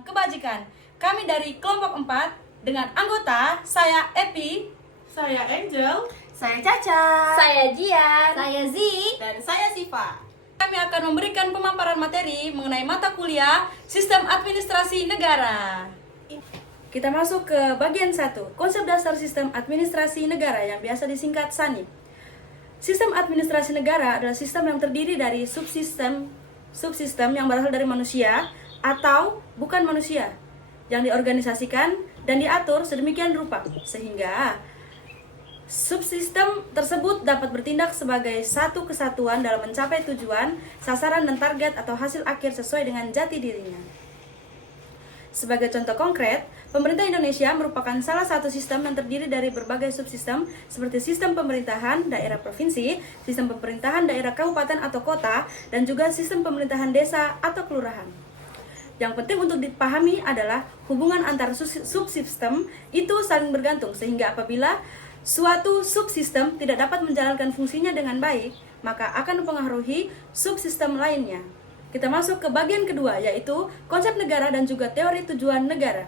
program kebajikan. Kami dari kelompok 4 dengan anggota saya Epi, Saya Angel, Saya Caca, Saya Jian, saya Z, dan saya Siva. kami akan memberikan pemaparan materi mengenai mata kuliah Sistem Administrasi Negara. Kita masuk ke bagian 1, konsep dasar sistem administrasi negara yang biasa disingkat SANI. Sistem administrasi negara adalah sistem yang terdiri dari subsistem yang berasal dari manusia atau bukan manusia, yang diorganisasikan dan diatur sedemikian rupa sehingga subsistem tersebut dapat bertindak sebagai satu kesatuan dalam mencapai tujuan, sasaran dan target atau hasil akhir sesuai dengan jati dirinya. Sebagai contoh konkret, pemerintah Indonesia merupakan salah satu sistem yang terdiri dari berbagai subsistem seperti sistem pemerintahan daerah provinsi, sistem pemerintahan daerah kabupaten atau kota, dan juga sistem pemerintahan desa atau kelurahan. Yang penting untuk dipahami adalah hubungan antara subsistem itu saling bergantung, sehingga apabila suatu subsistem tidak dapat menjalankan fungsinya dengan baik, maka akan mempengaruhi subsistem lainnya. Kita masuk ke bagian kedua, yaitu konsep negara dan juga teori tujuan negara.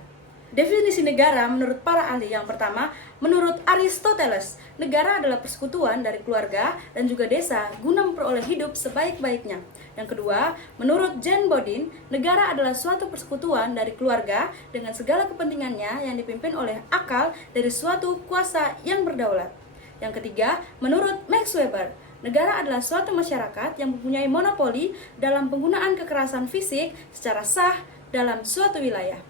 Definisi negara menurut para ahli yang pertama, menurut Aristoteles, negara adalah persekutuan dari keluarga dan juga desa guna memperoleh hidup sebaik-baiknya. Yang kedua, menurut Jean Bodin, negara adalah suatu persekutuan dari keluarga dengan segala kepentingannya yang dipimpin oleh akal dari suatu kuasa yang berdaulat. Yang ketiga, menurut Max Weber, negara adalah suatu masyarakat yang mempunyai monopoli dalam penggunaan kekerasan fisik secara sah dalam suatu wilayah.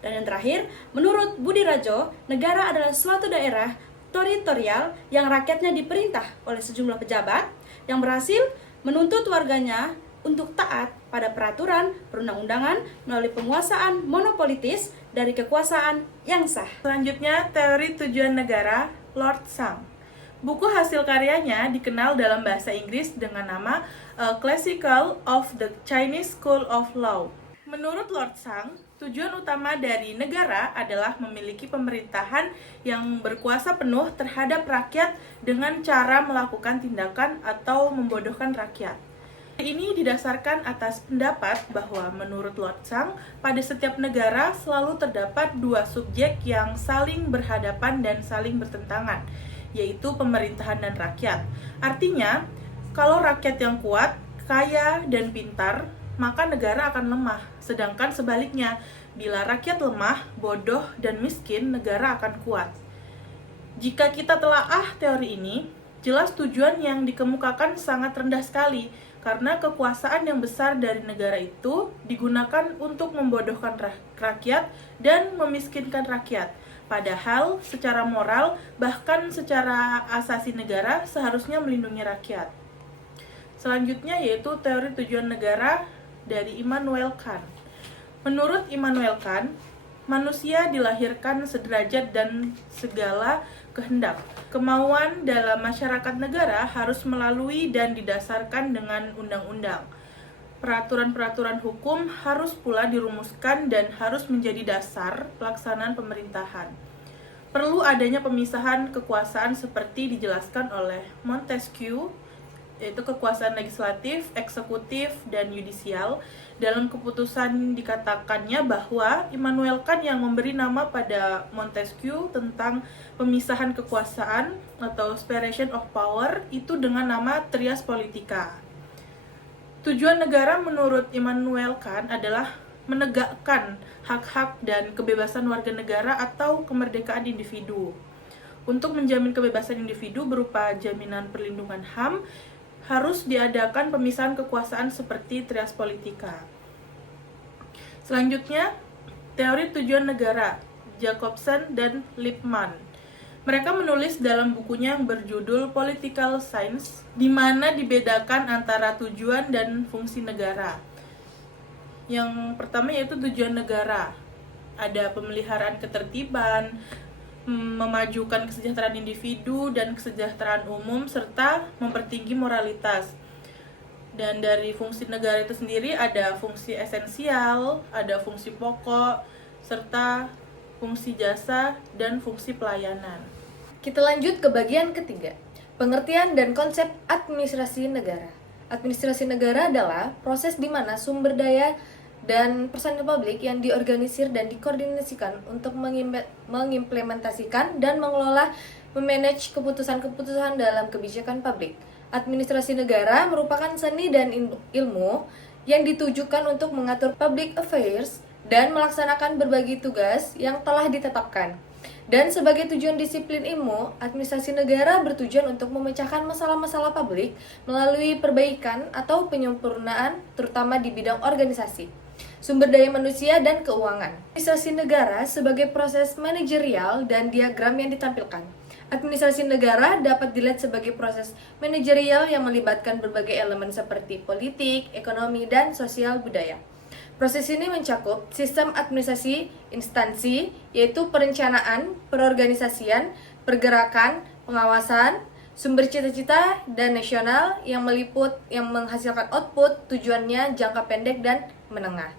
Dan yang terakhir, menurut Budi Rajo, negara adalah suatu daerah teritorial yang rakyatnya diperintah oleh sejumlah pejabat yang berhasil menuntut warganya untuk taat pada peraturan perundang-undangan melalui penguasaan monopolitis dari kekuasaan yang sah. Selanjutnya, teori tujuan negara Lord Sang. Buku hasil karyanya dikenal dalam bahasa Inggris dengan nama A Classical of the Chinese School of Law. Menurut Lord Sang, tujuan utama dari negara adalah memiliki pemerintahan yang berkuasa penuh terhadap rakyat dengan cara melakukan tindakan atau membodohkan rakyat. Ini didasarkan atas pendapat bahwa menurut Lord Sang, pada setiap negara selalu terdapat dua subjek yang saling berhadapan dan saling bertentangan, yaitu pemerintahan dan rakyat. Artinya, kalau rakyat yang kuat, kaya, dan pintar, maka negara akan lemah. Sedangkan sebaliknya, bila rakyat lemah, bodoh, dan miskin, negara akan kuat. Jika kita telaah teori ini, jelas tujuan yang dikemukakan sangat rendah sekali, karena kekuasaan yang besar dari negara itu digunakan untuk membodohkan rakyat dan memiskinkan rakyat. Padahal secara moral, bahkan secara asasi negara seharusnya melindungi rakyat. Selanjutnya yaitu teori tujuan negara dari Immanuel Kant. Menurut Immanuel Kant, manusia dilahirkan sederajat dan segala kehendak. Kemauan dalam masyarakat negara harus melalui dan didasarkan dengan undang-undang. Peraturan-peraturan hukum harus pula dirumuskan dan harus menjadi dasar pelaksanaan pemerintahan. Perlu adanya pemisahan kekuasaan seperti dijelaskan oleh Montesquieu, yaitu kekuasaan legislatif, eksekutif, dan yudisial. Dalam keputusan dikatakannya bahwa Immanuel Kant yang memberi nama pada Montesquieu tentang pemisahan kekuasaan atau separation of power itu dengan nama trias politica. Tujuan negara menurut Immanuel Kant adalah menegakkan hak-hak dan kebebasan warga negara atau kemerdekaan individu. Untuk menjamin kebebasan individu berupa jaminan perlindungan HAM, harus diadakan pemisahan kekuasaan seperti trias politica. Selanjutnya, teori tujuan negara, Jacobson dan Lippmann. Mereka menulis dalam bukunya yang berjudul Political Science, di mana dibedakan antara tujuan dan fungsi negara. Yang pertama yaitu tujuan negara. Ada pemeliharaan ketertiban, memajukan kesejahteraan individu dan kesejahteraan umum, serta mempertinggi moralitas. Dan dari fungsi negara itu sendiri ada fungsi esensial, ada fungsi pokok, serta fungsi jasa, dan fungsi pelayanan. Kita lanjut ke bagian ketiga, pengertian dan konsep administrasi negara. Administrasi negara adalah proses di mana sumber daya dan personil publik yang diorganisir dan dikoordinasikan untuk mengimplementasikan dan mengelola memanage keputusan-keputusan dalam kebijakan publik. Administrasi negara merupakan seni dan ilmu yang ditujukan untuk mengatur public affairs dan melaksanakan berbagai tugas yang telah ditetapkan. Dan sebagai tujuan disiplin ilmu, administrasi negara bertujuan untuk memecahkan masalah-masalah publik melalui perbaikan atau penyempurnaan, terutama di bidang organisasi, sumber daya manusia, dan keuangan. Administrasi negara sebagai proses manajerial dan diagram yang ditampilkan. Administrasi negara dapat dilihat sebagai proses manajerial yang melibatkan berbagai elemen seperti politik, ekonomi, dan sosial budaya. Proses ini mencakup sistem administrasi instansi, yaitu perencanaan, perorganisasian, pergerakan, pengawasan, sumber cita-cita, dan nasional yang menghasilkan output, tujuannya jangka pendek dan menengah.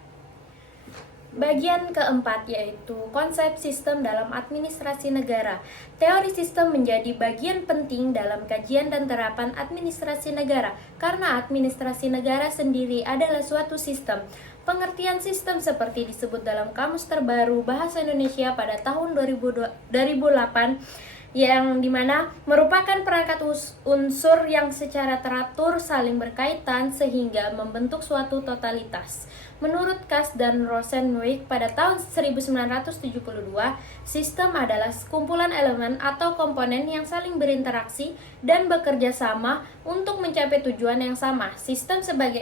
Bagian keempat yaitu konsep sistem dalam administrasi negara. Teori sistem menjadi bagian penting dalam kajian dan terapan administrasi negara karena administrasi negara sendiri adalah suatu sistem. Pengertian sistem seperti disebut dalam Kamus Terbaru Bahasa Indonesia pada tahun 2008 yang dimana merupakan perangkat unsur yang secara teratur saling berkaitan sehingga membentuk suatu totalitas. Menurut Cass dan Rosenzweig pada tahun 1972, sistem adalah sekumpulan elemen atau komponen yang saling berinteraksi dan bekerja sama untuk mencapai tujuan yang sama. Sistem sebagai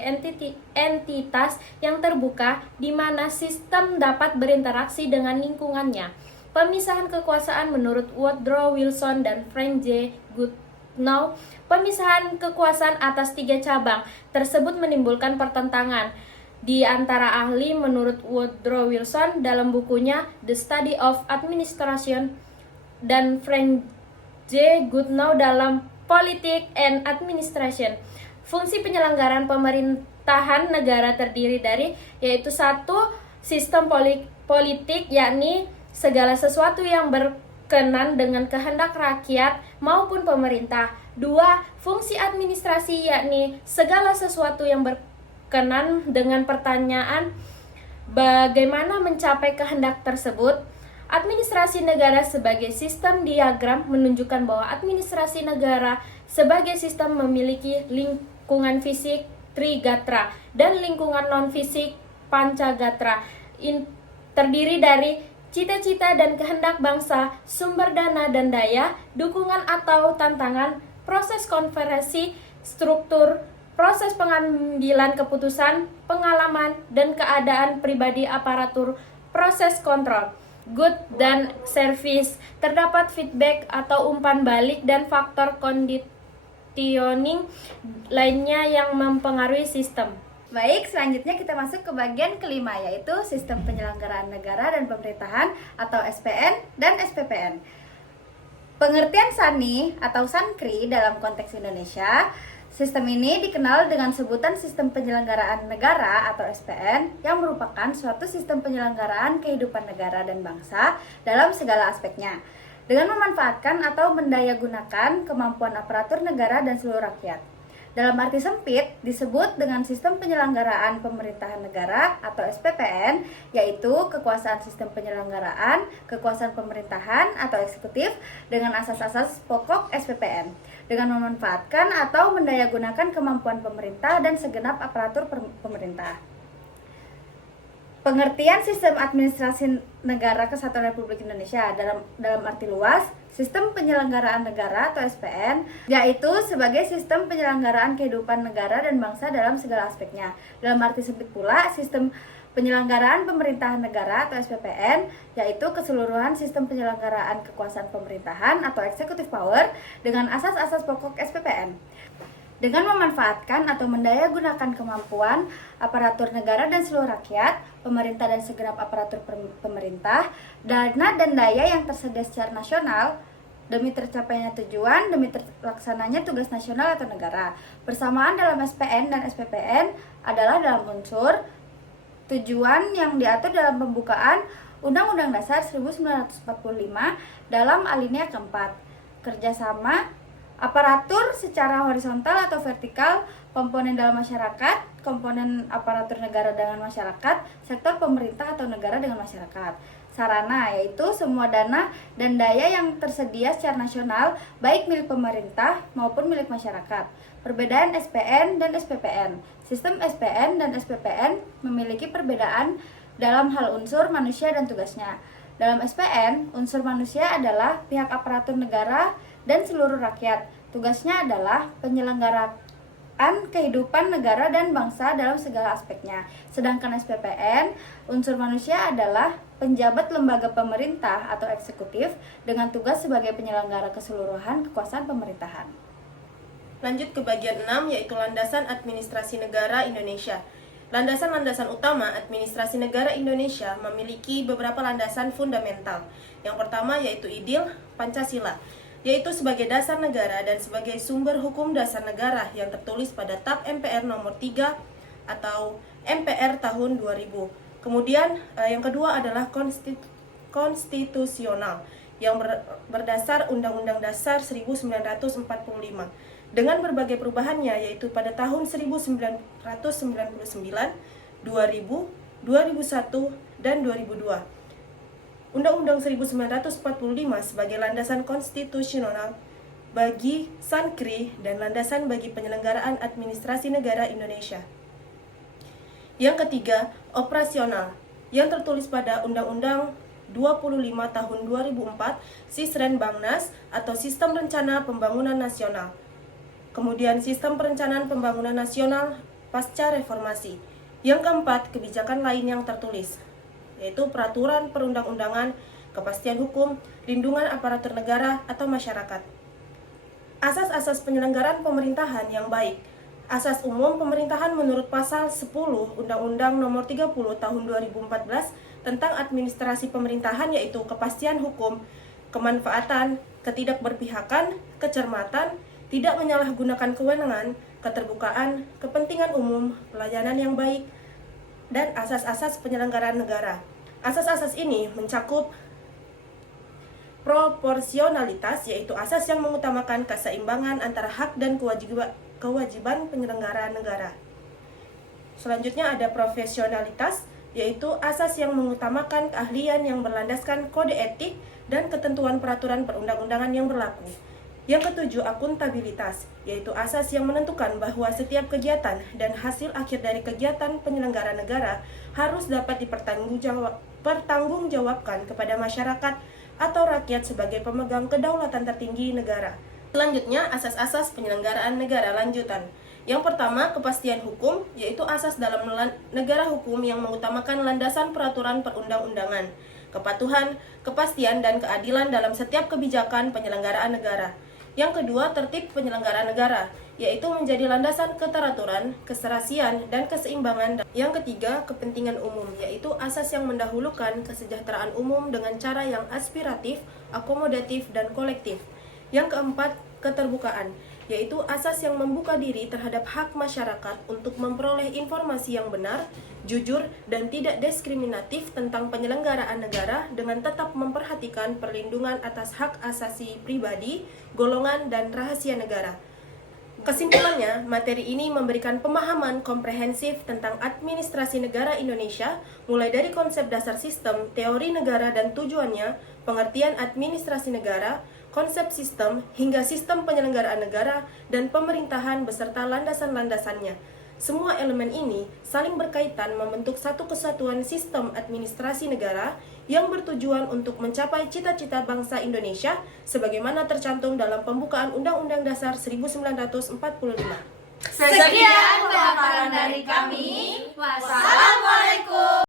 entitas yang terbuka di mana sistem dapat berinteraksi dengan lingkungannya. Pemisahan kekuasaan menurut Woodrow Wilson dan Frank J. Goodnow, pemisahan kekuasaan atas 3 cabang tersebut menimbulkan pertentangan di antara ahli. Menurut Woodrow Wilson dalam bukunya The Study of Administration dan Frank J. Goodnow dalam Politics and Administration, fungsi penyelenggaraan pemerintahan negara terdiri dari yaitu 1. Sistem politik, yakni segala sesuatu yang berkenan dengan kehendak rakyat maupun pemerintah. 2. Fungsi administrasi, yakni segala sesuatu yang berkenan dengan pertanyaan bagaimana mencapai kehendak tersebut. Administrasi negara sebagai sistem diagram menunjukkan bahwa administrasi negara sebagai sistem memiliki lingkungan fisik Trigatra dan lingkungan non-fisik Pancagatra, terdiri dari cita-cita dan kehendak bangsa, sumber dana dan daya, dukungan atau tantangan, proses konversi, struktur, proses pengambilan keputusan, pengalaman, dan keadaan pribadi aparatur, proses kontrol, good dan service, terdapat feedback atau umpan balik dan faktor conditioning lainnya yang mempengaruhi sistem. Baik, selanjutnya kita masuk ke bagian kelima, yaitu Sistem Penyelenggaraan Negara dan Pemerintahan atau SPN dan SPPN. Pengertian SANI atau SANKRI dalam konteks Indonesia, sistem ini dikenal dengan sebutan Sistem Penyelenggaraan Negara atau SPN yang merupakan suatu sistem penyelenggaraan kehidupan negara dan bangsa dalam segala aspeknya, dengan memanfaatkan atau mendayagunakan kemampuan aparatur negara dan seluruh rakyat. Dalam arti sempit, disebut dengan Sistem Penyelenggaraan Pemerintahan Negara atau SPPN, yaitu kekuasaan sistem penyelenggaraan, kekuasaan pemerintahan atau eksekutif dengan asas-asas pokok SPPN, dengan memanfaatkan atau mendayagunakan kemampuan pemerintah dan segenap aparatur pemerintah. Pengertian Sistem Administrasi Negara Kesatuan Republik Indonesia dalam arti luas, Sistem Penyelenggaraan Negara atau SPN, yaitu sebagai sistem penyelenggaraan kehidupan negara dan bangsa dalam segala aspeknya. Dalam arti sempit pula, Sistem Penyelenggaraan Pemerintahan Negara atau SPPN, yaitu keseluruhan sistem penyelenggaraan kekuasaan pemerintahan atau executive power dengan asas-asas pokok SPPN. Dengan memanfaatkan atau mendayagunakan kemampuan aparatur negara dan seluruh rakyat, pemerintah dan segenap aparatur pemerintah, dana dan daya yang tersedia secara nasional demi tercapainya tujuan, demi terlaksananya tugas nasional atau negara. Bersamaan dalam SPN dan SPPN adalah dalam unsur tujuan yang diatur dalam pembukaan Undang-Undang Dasar 1945 dalam alinea keempat, kerjasama Aparatur secara horizontal atau vertikal, komponen dalam masyarakat, komponen aparatur negara dengan masyarakat, sektor pemerintah atau negara dengan masyarakat. Sarana yaitu semua dana dan daya yang tersedia secara nasional, baik milik pemerintah maupun milik masyarakat. Perbedaan SPN dan SPPN. Sistem SPN dan SPPN memiliki perbedaan dalam hal unsur manusia dan tugasnya. Dalam SPN, unsur manusia adalah pihak aparatur negara dan seluruh rakyat. Tugasnya adalah penyelenggaraan kehidupan negara dan bangsa dalam segala aspeknya. Sedangkan SPPN, unsur manusia adalah penjabat lembaga pemerintah atau eksekutif dengan tugas sebagai penyelenggara keseluruhan kekuasaan pemerintahan. Lanjut ke bagian 6, yaitu landasan administrasi negara Indonesia. Landasan-landasan utama administrasi negara Indonesia memiliki beberapa landasan fundamental. Yang pertama yaitu IDIL, Pancasila, yaitu sebagai dasar negara dan sebagai sumber hukum dasar negara yang tertulis pada TAP MPR nomor 3 atau MPR tahun 2000. Kemudian yang kedua adalah konstitusional yang berdasar Undang-Undang Dasar 1945 dengan berbagai perubahannya, yaitu pada tahun 1999, 2000, 2001, dan 2002. Undang-Undang 1945 sebagai landasan konstitusional bagi Sankri dan landasan bagi penyelenggaraan administrasi negara Indonesia. Yang ketiga, operasional, yang tertulis pada Undang-Undang 25 tahun 2004, Sisrenbangnas atau Sistem Rencana Pembangunan Nasional. Kemudian Sistem Perencanaan Pembangunan Nasional pasca reformasi. Yang keempat, kebijakan lain yang tertulis, yaitu peraturan perundang-undangan, kepastian hukum, lindungan aparatur negara atau masyarakat. Asas-asas penyelenggaraan pemerintahan yang baik. Asas umum pemerintahan menurut pasal 10 Undang-Undang Nomor 30 Tahun 2014 tentang administrasi pemerintahan, yaitu kepastian hukum, kemanfaatan, ketidakberpihakan, kecermatan, tidak menyalahgunakan kewenangan, keterbukaan, kepentingan umum, pelayanan yang baik, dan asas-asas penyelenggaraan negara. Asas-asas ini mencakup proporsionalitas, yaitu asas yang mengutamakan keseimbangan antara hak dan kewajiban penyelenggara negara. Selanjutnya ada profesionalitas, yaitu asas yang mengutamakan keahlian yang berlandaskan kode etik dan ketentuan peraturan perundang-undangan yang berlaku. Yang ketujuh, akuntabilitas, yaitu asas yang menentukan bahwa setiap kegiatan dan hasil akhir dari kegiatan penyelenggara negara harus dapat dipertanggungjawabkan kepada masyarakat atau rakyat sebagai pemegang kedaulatan tertinggi negara. Selanjutnya, asas-asas penyelenggaraan negara lanjutan. Yang pertama, kepastian hukum, yaitu asas dalam negara hukum yang mengutamakan landasan peraturan perundang-undangan, kepatuhan, kepastian, dan keadilan dalam setiap kebijakan penyelenggaraan negara. Yang kedua, tertib penyelenggaraan negara, yaitu menjadi landasan keteraturan, keserasian, dan keseimbangan. Yang ketiga, kepentingan umum, yaitu asas yang mendahulukan kesejahteraan umum dengan cara yang aspiratif, akomodatif, dan kolektif. Yang keempat, keterbukaan, yaitu asas yang membuka diri terhadap hak masyarakat untuk memperoleh informasi yang benar, jujur, dan tidak diskriminatif tentang penyelenggaraan negara dengan tetap memperhatikan perlindungan atas hak asasi pribadi, golongan, dan rahasia negara. Kesimpulannya, materi ini memberikan pemahaman komprehensif tentang administrasi negara Indonesia, mulai dari konsep dasar sistem, teori negara dan tujuannya, pengertian administrasi negara, konsep sistem, hingga sistem penyelenggaraan negara dan pemerintahan beserta landasan-landasannya. Semua elemen ini saling berkaitan membentuk satu kesatuan sistem administrasi negara yang bertujuan untuk mencapai cita-cita bangsa Indonesia sebagaimana tercantum dalam pembukaan Undang-Undang Dasar 1945. Sekian paparan dari kami. Wassalamualaikum.